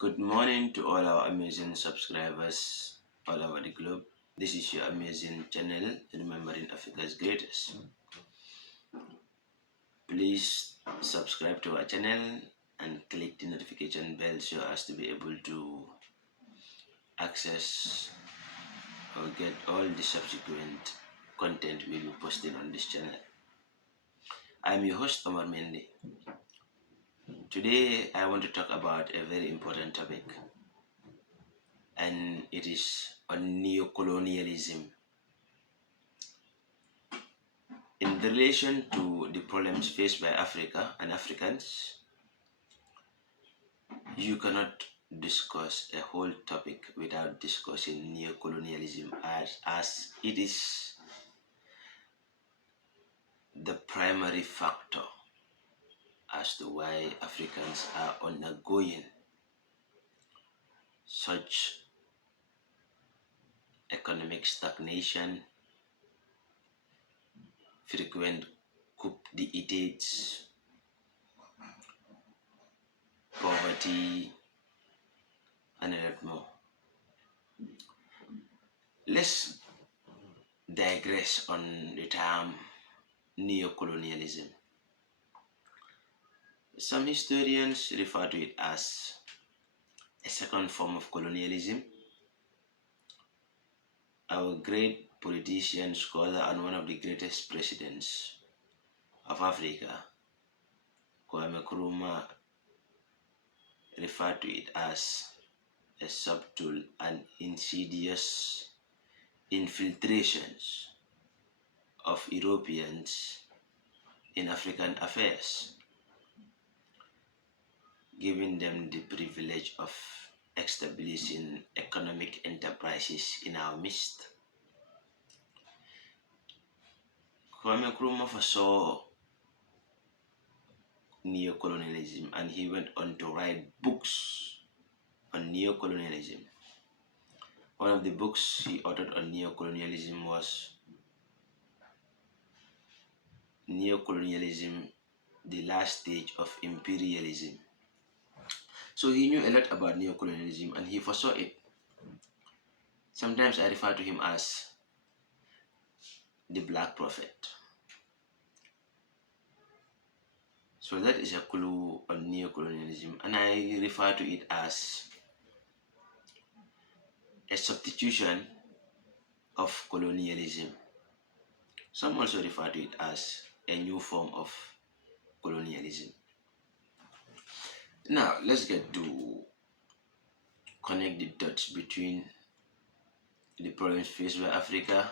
Good morning to all our amazing subscribers all over the globe. This is your amazing channel, Remembering Africa's Greatest. Please subscribe to our channel and click the notification bell so as to be able to access or get all the subsequent content we'll be posting on this channel. I'm your host, Omar Mende. Today, I want to talk about a very important topic, and it is on neo-colonialism. In relation to the problems faced by Africa and Africans, you cannot discuss a whole topic without discussing neo-colonialism as it is the primary factor as to why Africans are undergoing such economic stagnation, frequent coup d'etats, poverty, and a lot more. Let's digress on the term neo-colonialism. Some historians refer to it as a second form of colonialism. Our great politician, scholar, and one of the greatest presidents of Africa, Kwame Nkrumah, referred to it as a subtle and insidious infiltrations of Europeans in African affairs, giving them the privilege of establishing economic enterprises in our midst. Kwame Nkrumah foresaw neo-colonialism, and he went on to write books on neo-colonialism. One of the books he authored on neo-colonialism was Neocolonialism, the Last Stage of Imperialism. So he knew a lot about neo-colonialism and he foresaw it. Sometimes I refer to him as the Black Prophet. So that is a clue on neo-colonialism, and I refer to it as a substitution of colonialism. Some also refer to it as a new form of colonialism. Now, let's get to connect the dots between the problems faced by Africa,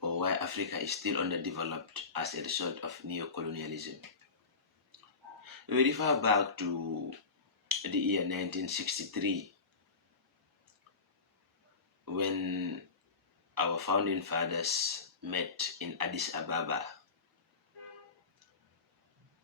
or why Africa is still underdeveloped as a result of neo-colonialism. We refer back to the year 1963, when our founding fathers met in Addis Ababa,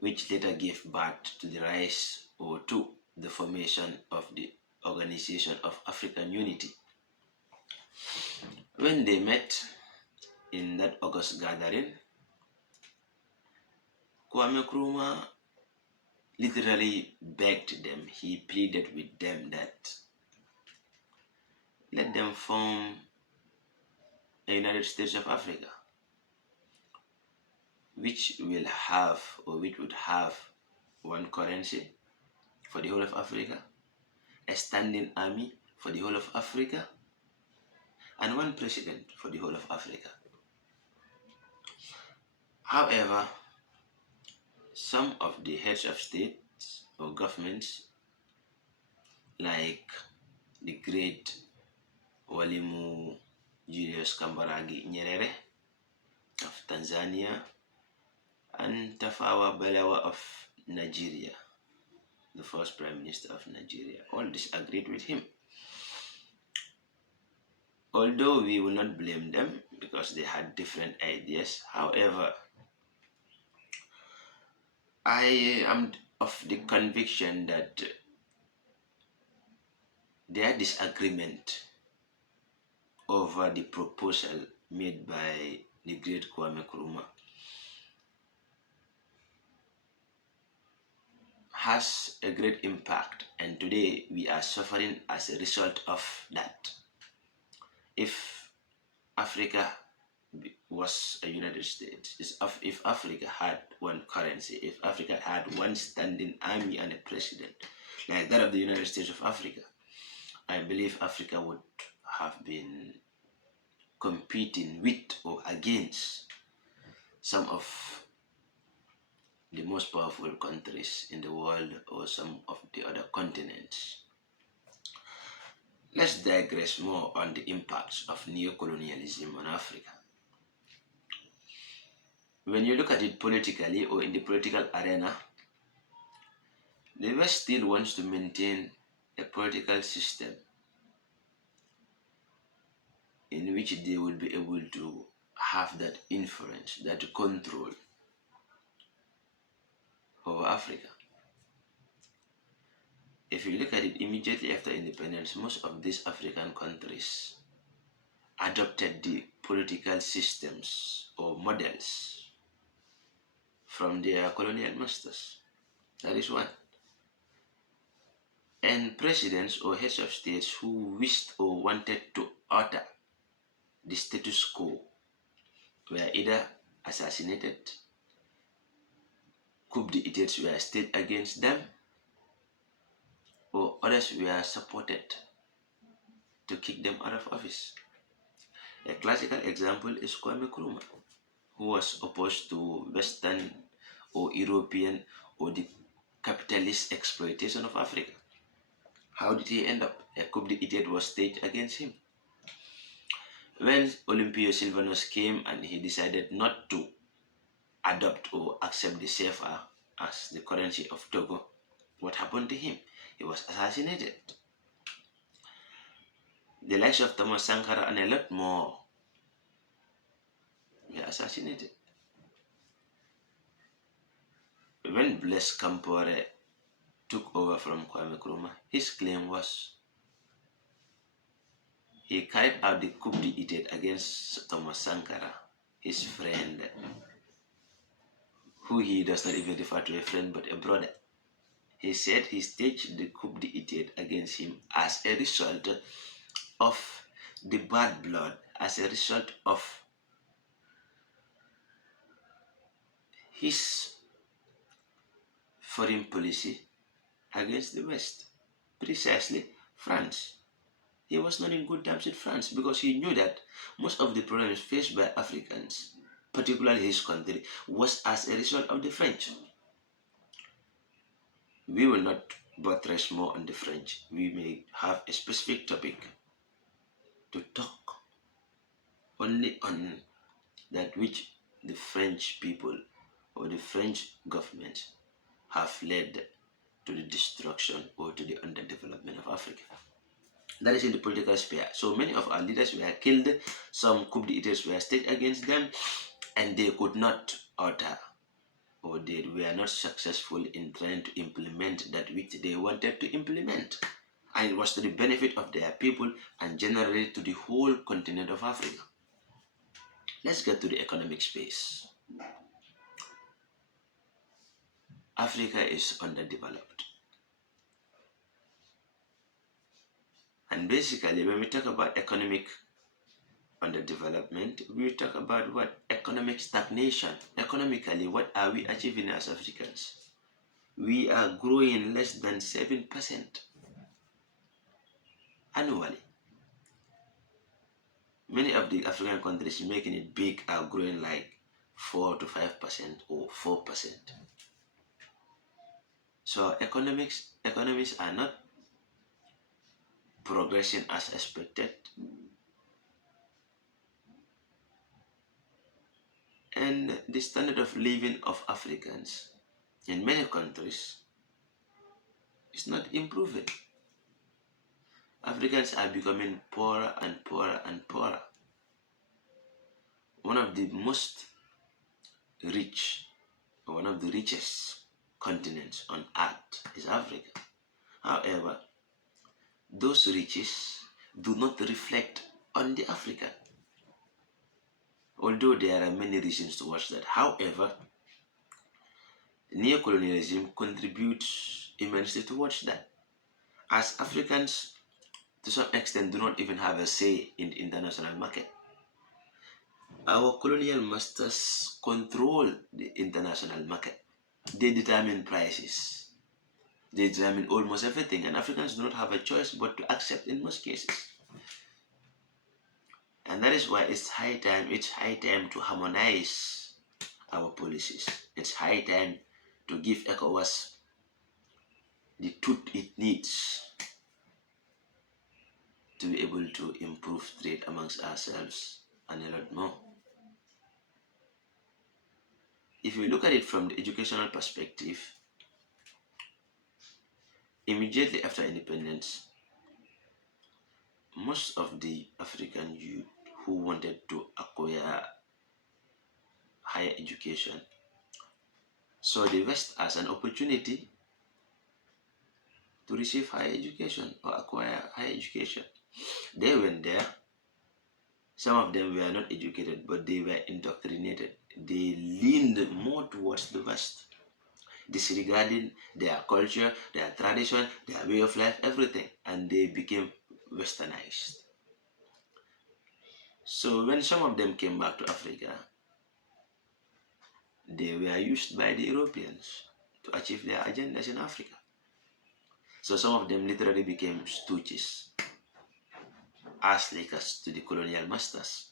which later gave birth to the rise or to the formation of the Organization of African Unity. When they met in that August gathering, Kwame Nkrumah literally begged them, he pleaded with them that let them form a United States of Africa, which would have one currency for the whole of Africa, a standing army for the whole of Africa, and one president for the whole of Africa. However, some of the heads of states or governments, like the great Walimu Julius Kambarage Nyerere of Tanzania and Tafawa Balewa of Nigeria, the first Prime Minister of Nigeria, all disagreed with him. Although we will not blame them because they had different ideas, however, I am of the conviction that their disagreement over the proposal made by the great Kwame Nkrumah has a great impact, and today we are suffering as a result of that. If Africa was a United States, if Africa had one currency, if Africa had one standing army and a president like that of the United States of Africa, I believe Africa would have been competing with or against some of the most powerful countries in the world or some of the other continents. Let's digress more on the impacts of neocolonialism on Africa. When you look at it politically or in the political arena, the West still wants to maintain a political system in which they will be able to have that influence, that control over Africa. If you look at it immediately after independence, most of these African countries adopted the political systems or models from their colonial masters. That is one. And presidents or heads of states who wished or wanted to alter the status quo were either assassinated, coup d'etats were staged against them, or others were supported to kick them out of office. A classical example is Kwame Nkrumah, who was opposed to Western or European or the capitalist exploitation of Africa. How did he end up? A coup d'etat was staged against him. When Olympio Sylvanus came and he decided not to adopt or accept the CFA as the currency of Togo, what happened to him? He was assassinated. The likes of Thomas Sankara and a lot more were assassinated. When Blaise Compaoré took over from Kwame Nkrumah, his claim was he carried out the coup d'etat against Thomas Sankara, his friend, who he does not even refer to a friend but a brother. He said he staged the coup d'etat against him as a result of the bad blood, as a result of his foreign policy against the West. Precisely France. He was not in good terms with France because he knew that most of the problems faced by Africans, particularly his country, was as a result of the French. We will not buttress more on the French. We may have a specific topic to talk only on that which the French people or the French government have led to the destruction or to the underdevelopment of Africa. That is in the political sphere. So many of our leaders were killed, some coup d'etats were staged against them, and they could not alter or they were not successful in trying to implement that which they wanted to implement. And it was to the benefit of their people and generally to the whole continent of Africa. Let's get to the economic space. Africa is underdeveloped. And basically, when we talk about economic underdevelopment, we talk about what? Economic stagnation. Economically, what are we achieving as Africans? We are growing less than 7% annually. Many of the African countries making it big are growing like 4 to 5% or 4%. So economies are not progressing as expected. And the standard of living of Africans in many countries is not improving. Africans are becoming poorer and poorer and poorer. One of the most rich, or one of the richest continents on earth is Africa. However, those riches do not reflect on the African. Although there are many reasons towards that. However, Neocolonialism contributes immensely towards that. As Africans, to some extent, do not even have a say in the international market. Our colonial masters control the international market. They determine prices. They determine almost everything, and Africans do not have a choice but to accept in most cases. And that is why it's high time to harmonize our policies. It's high time to give ECOWAS the tool it needs to be able to improve trade amongst ourselves and a lot more. If you look at it from the educational perspective, immediately after independence, most of the African youth who wanted to acquire higher education saw the West as an opportunity to receive higher education or acquire higher education. They went there. Some of them were not educated, but they were indoctrinated. They leaned more towards the West, disregarding their culture, their tradition, their way of life, everything, and they became westernized. So when some of them came back to Africa, they were used by the Europeans to achieve their agendas in Africa. So some of them literally became stooges, as lickers to the colonial masters.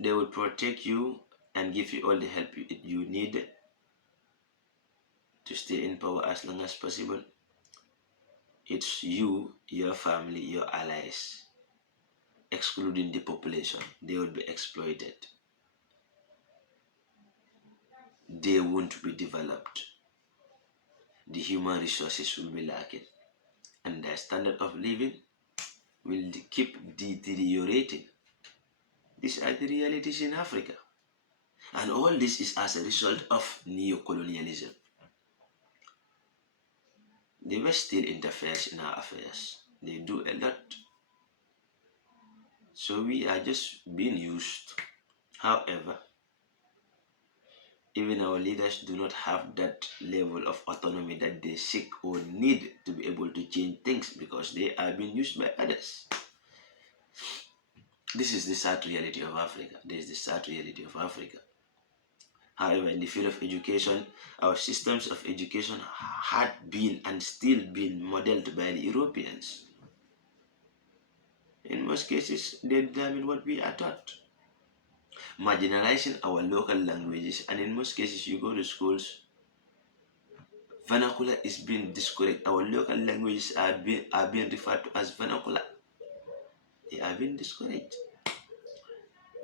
They will protect you and give you all the help you need to stay in power as long as possible. It's you, your family, your allies, excluding the population. They will be exploited. They won't be developed. The human resources will be lacking, and their standard of living will keep deteriorating. These are the realities in Africa. And all this is as a result of neo-colonialism. The West still interferes in our affairs. They do a lot. So we are just being used. However, even our leaders do not have that level of autonomy that they seek or need to be able to change things because they are being used by others. This is the sad reality of Africa. This is the sad reality of Africa. However, in the field of education, our systems of education had been and still been modeled by the Europeans. In most cases, they determine what we are taught, marginalizing our local languages, and in most cases, you go to schools, vernacular is being discouraged. Our local languages are being referred to as vernacular. They are being discouraged.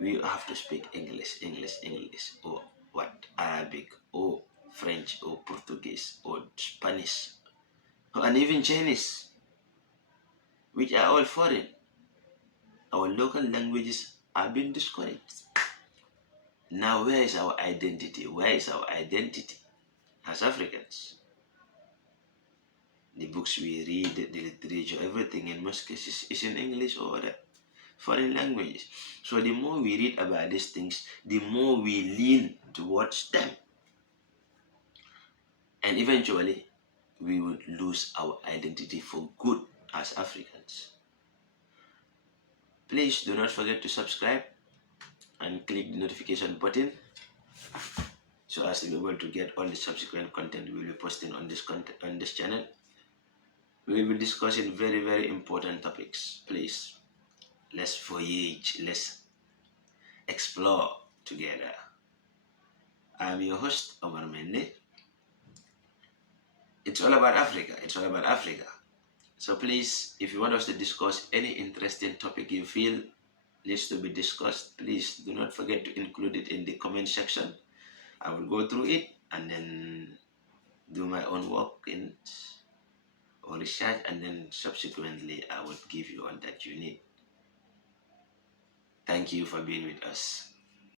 We have to speak English, or what, Arabic, or French, or Portuguese, or Spanish, and even Chinese, which are all foreign. Our local languages are being discouraged. Now, where is our identity? Where is our identity as Africans? The books we read, the literature, everything in most cases is in English or other foreign languages. So the more we read about these things, the more we lean towards them. And eventually, we would lose our identity for good as Africans. Please do not forget to subscribe and click the notification button so as to be able to get all the subsequent content we will be posting on this channel. We will be discussing very, very important topics. Please, let's voyage, let's explore together. I'm your host, Omar Mende. It's all about Africa. It's all about Africa. So please, if you want us to discuss any interesting topic you feel needs to be discussed, please do not forget to include it in the comment section. I will go through it and then do my own work in or research, and then subsequently I will give you all that you need. Thank you for being with us.